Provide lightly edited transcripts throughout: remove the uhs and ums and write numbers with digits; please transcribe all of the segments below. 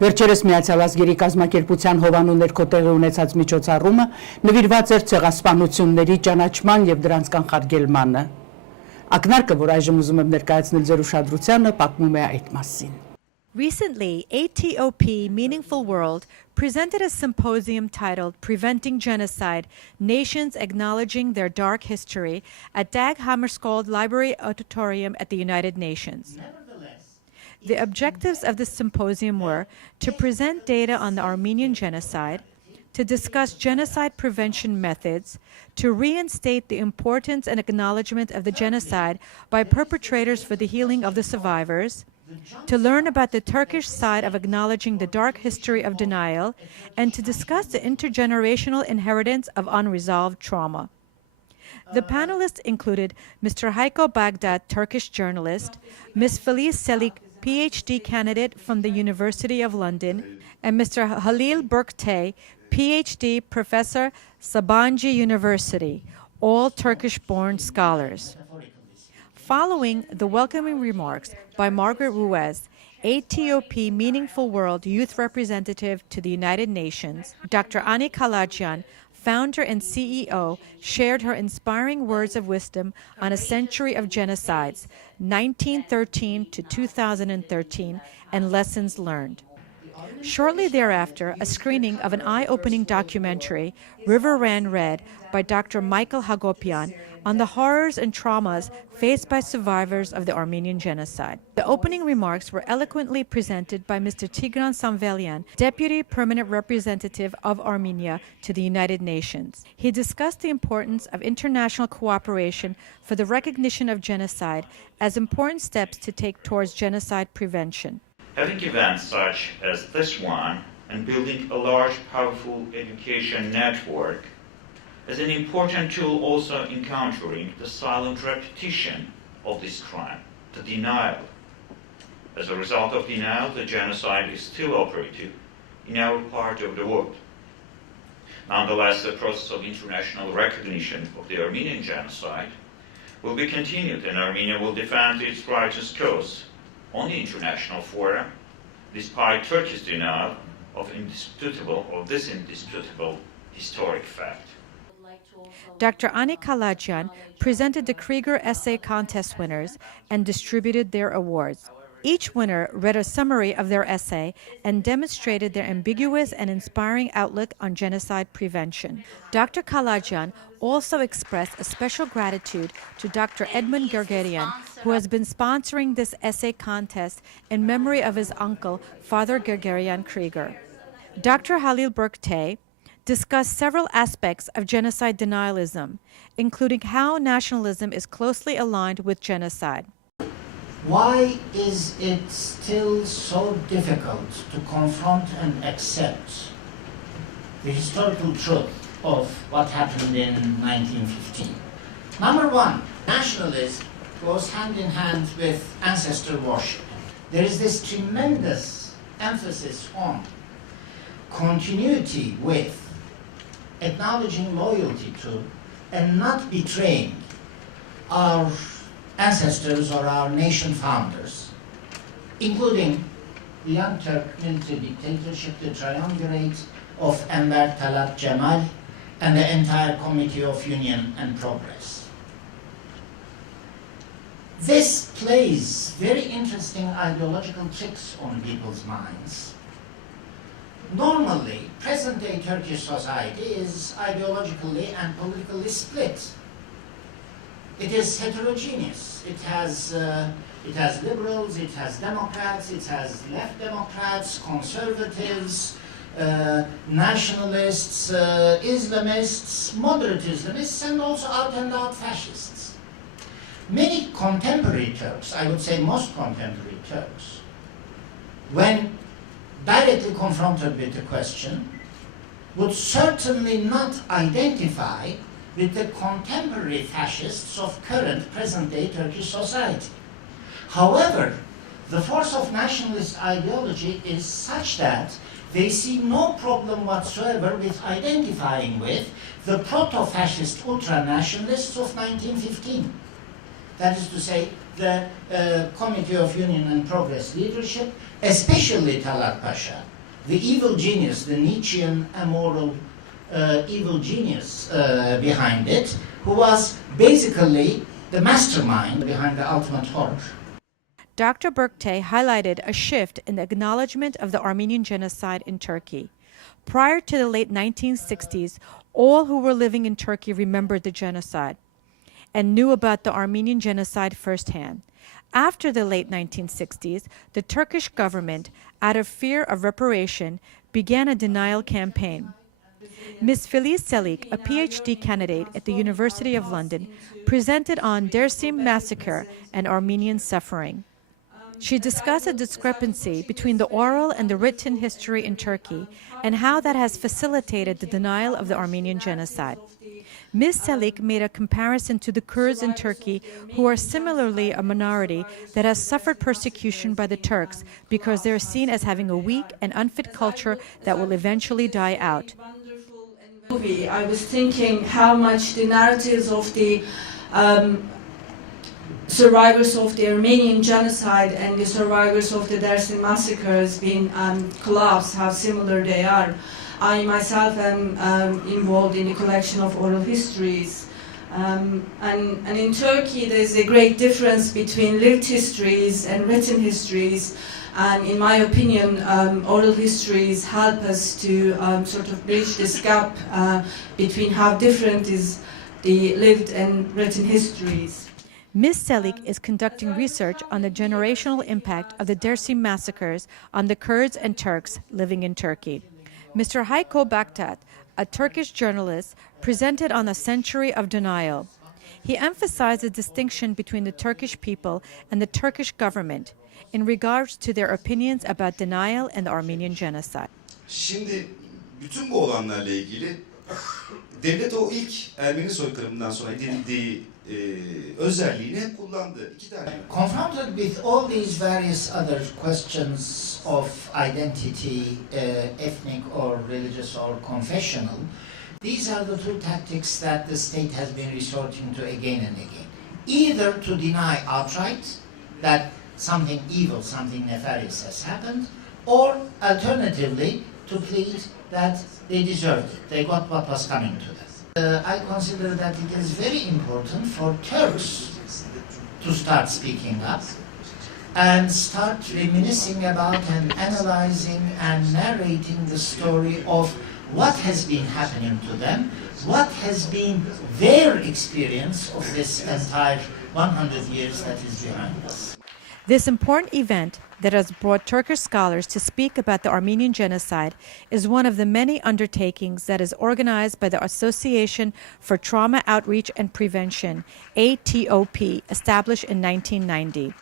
Վերջերս Միացյալ Ազգերի կազմակերպության հովանու ներքո տեղի ունեցած միջոցառումը նվիրված էր ցեղասպանությունների ճանաչման եւ դրանց կանխարգելմանը։ Ակնարկը, որ այժմ ուզում եմ ներկայացնել ձեր ուշադրությանը, պատմում է այդ մասին։ Recently, ATOP Meaningfulworld presented a symposium titled Preventing Genocide, Nations Acknowledging Their Dark History at Dag Hammarskjöld Library Auditorium at the United Nations. The objectives of this symposium were to present data on the Armenian genocide, to discuss genocide prevention methods, to reinstate the importance and acknowledgement of the genocide by perpetrators for the healing of the survivors, to learn about the Turkish side of acknowledging the dark history of denial, and to discuss the intergenerational inheritance of unresolved trauma. The panelists included Mr. Heiko Bagdad, Turkish journalist, Ms. Felice Selik, PhD candidate from the University of London, and Mr. Halil Berktay, PhD professor, Sabanji University, all Turkish-born scholars. Following the welcoming remarks by Margaret Ruiz, ATOP Meaningfulworld Youth Representative to the United Nations, Dr. Ani Kalayjian, founder and CEO, shared her inspiring words of wisdom on a century of genocides, 1913 to 2013, and lessons learned. Shortly thereafter, a screening of an eye-opening documentary, River Ran Red, by Dr. Michael Hagopian, on the horrors and traumas faced by survivors of the Armenian genocide. The opening remarks were eloquently presented by Mr. Tigran Samvelian, Deputy Permanent Representative of Armenia to the United Nations. He discussed the importance of international cooperation for the recognition of genocide as important steps to take towards genocide prevention. Having events such as this one and building a large, powerful education network is an important tool also in countering the silent repetition of this crime, the denial. As a result of denial, the genocide is still operative in our part of the world. Nonetheless, the process of international recognition of the Armenian genocide will be continued, and Armenia will defend its righteous cause on the international forum, despite Turkey's denial of this indisputable historic fact. Dr. Ani Kalayjian presented the Krieger Essay Contest winners and distributed their awards. Each winner read a summary of their essay and demonstrated their ambiguous and inspiring outlook on genocide prevention. Dr. Kalayjian also expressed a special gratitude to Dr. Edmund Gergerian, who has been sponsoring this essay contest in memory of his uncle, Father Gergerian Krieger. Dr. Halil Berktay discussed several aspects of genocide denialism, including how nationalism is closely aligned with genocide. Why is it still so difficult to confront and accept the historical truth of what happened in 1915? Number one, nationalism goes hand in hand with ancestor worship. There is this tremendous emphasis on continuity with, acknowledging loyalty to, and not betraying our ancestors or our nation founders, including the Young Turk military dictatorship, the triumvirate of Enver Talat Cemal, and the entire Committee of Union and Progress. This plays very interesting ideological tricks on people's minds. Normally, present-day Turkish society is ideologically and politically split. It is heterogeneous. It has liberals, it has Democrats, it has left Democrats, conservatives, nationalists, Islamists, moderate Islamists, and also out-and-out fascists. Many contemporary Turks, I would say most contemporary Turks, when directly confronted with the question, would certainly not identify with the contemporary fascists of current present-day Turkish society. However, the force of nationalist ideology is such that they see no problem whatsoever with identifying with the proto-fascist ultra-nationalists of 1915. That is to say, the Committee of Union and Progress leadership, especially Talat Pasha, the evil genius, the Nietzschean amoral evil genius behind it, who was basically the mastermind behind the ultimate horror. Dr. Berktay highlighted a shift in the acknowledgement of the Armenian genocide in Turkey. Prior to the late 1960s, all who were living in Turkey remembered the genocide and knew about the Armenian genocide firsthand. After the late 1960s, the Turkish government, out of fear of reparation, began a denial campaign. Ms. Filiz Selik, a PhD candidate at the University of London, presented on Dersim massacre and Armenian suffering. She discussed a discrepancy between the oral and the written history in Turkey and how that has facilitated the denial of the Armenian genocide. Ms. Selik made a comparison to the Kurds in Turkey, who are similarly a minority that has suffered persecution by the Turks because they are seen as having a weak and unfit culture that will eventually die out. I was thinking how much the narratives of the survivors of the Armenian genocide and the survivors of the Dersim massacre has been collapsed, how similar they are. I myself am involved in the collection of oral histories. And in Turkey there's a great difference between lived histories and written histories. And in my opinion, oral histories help us to sort of bridge this gap between how different is the lived and written histories. Ms. Selik is conducting research on the generational impact of the Dersim massacres on the Kurds and Turks living in Turkey. Mr. Hayko Berktay, a Turkish journalist, presented on a century of denial. He emphasized the distinction between the Turkish people and the Turkish government in regards to their opinions about denial and the Armenian genocide. Şimdi bütün bu olanlarla ilgili devlet o ilk Ermeni soykırımından sonra edindiği özelliğini kullandı. İki tane. Confronted with all these various other questions of identity, ethnic or religious or confessional, these are the two tactics that the state has been resorting to again and again. Either to deny outright that something evil, something nefarious has happened, or alternatively to plead that they deserved it, they got what was coming to them. I consider that it is very important for Turks to start speaking up and start reminiscing about and analyzing and narrating the story of what has been happening to them, what has been their experience of this entire 100 years that is behind us. This important event that has brought Turkish scholars to speak about the Armenian genocide is one of the many undertakings that is organized by the Association for Trauma Outreach and Prevention, ATOP, established in 1990.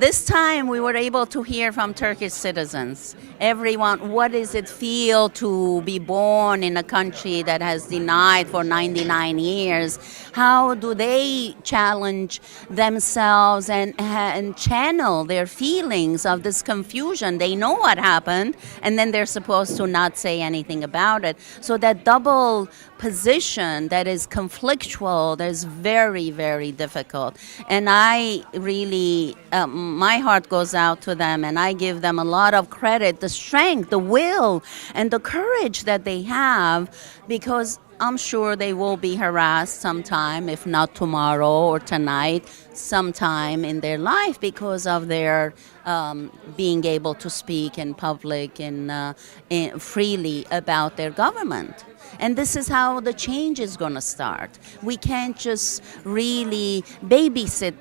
This time we were able to hear from Turkish citizens. Everyone, what does it feel to be born in a country that has denied for 99 years? How do they challenge themselves and channel their feelings of this confusion? They know what happened, and then they're supposed to not say anything about it. So that double position that is conflictual, that is very, very difficult. And I really, my heart goes out to them, and I give them a lot of credit, the strength, the will, and the courage that they have, because I'm sure they will be harassed sometime, if not tomorrow or tonight, sometime in their life because of their being able to speak in public and freely about their government. And this is how the change is going to start. We can't just really babysit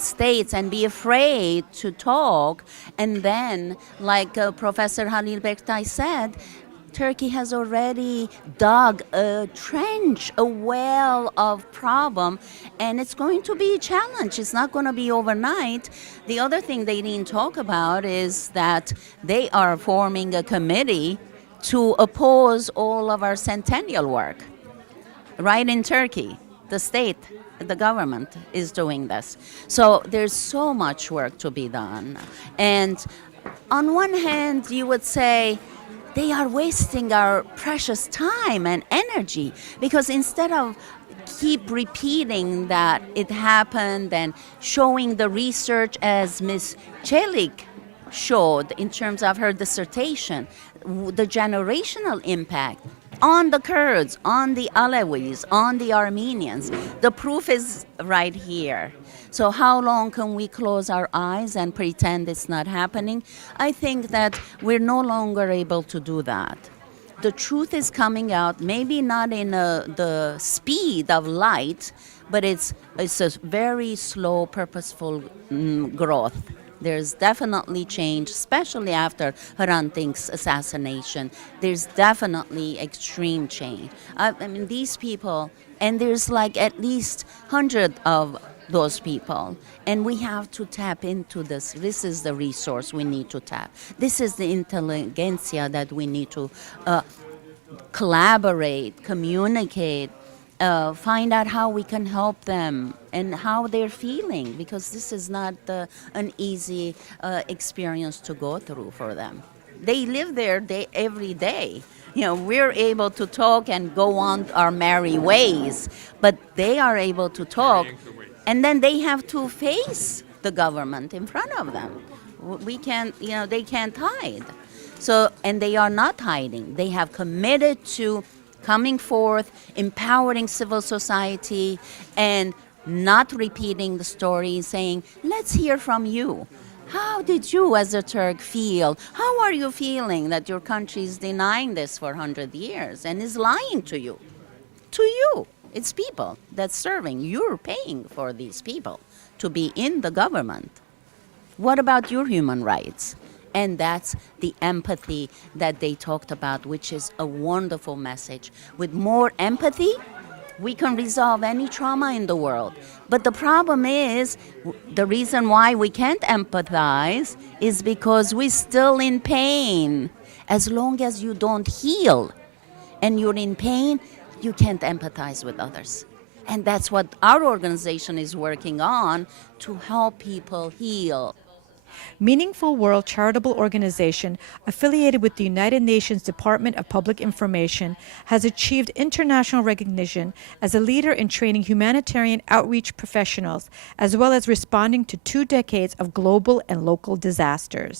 states and be afraid to talk. And then, like Professor Halil Berktay said, Turkey has already dug a trench, a well of problem, and it's going to be a challenge. It's not going to be overnight. The other thing they didn't talk about is that they are forming a committee to oppose all of our centennial work. Right in Turkey, the state, the government is doing this. So there's so much work to be done. And on one hand, you would say, they are wasting our precious time and energy, because instead of keep repeating that it happened and showing the research as Ms. Chelik showed in terms of her dissertation, the generational impact on the Kurds, on the Alawis, on the Armenians. The proof is right here. So how long can we close our eyes and pretend it's not happening? I think that we're no longer able to do that. The truth is coming out, maybe not in the speed of light, but it's a very slow, purposeful growth. There's definitely change, especially after Hrant Dink's assassination. There's definitely extreme change. I mean, these people, and there's like at least 100 of those people, and we have to tap into this. This is the resource we need to tap. This is the intelligentsia that we need to collaborate, communicate, find out how we can help them and how they're feeling, because this is not an easy experience to go through for them. They live there every day. You know, we're able to talk and go on our merry ways, but they are able to talk, and then they have to face the government in front of them. We can't, you know, they can't hide. So, and they are not hiding. They have committed to coming forth, empowering civil society, and not repeating the story, saying, let's hear from you. How did you as a Turk feel? How are you feeling that your country is denying this for 100 years and is lying to you? To you. It's people that's serving. You're paying for these people to be in the government. What about your human rights? And that's the empathy that they talked about, which is a wonderful message. With more empathy, we can resolve any trauma in the world. But the problem is, the reason why we can't empathize is because we're still in pain. As long as you don't heal and you're in pain, you can't empathize with others. And that's what our organization is working on, to help people heal. Meaningful World charitable organization affiliated with the United Nations Department of Public Information has achieved international recognition as a leader in training humanitarian outreach professionals, as well as responding to 2 decades of global and local disasters.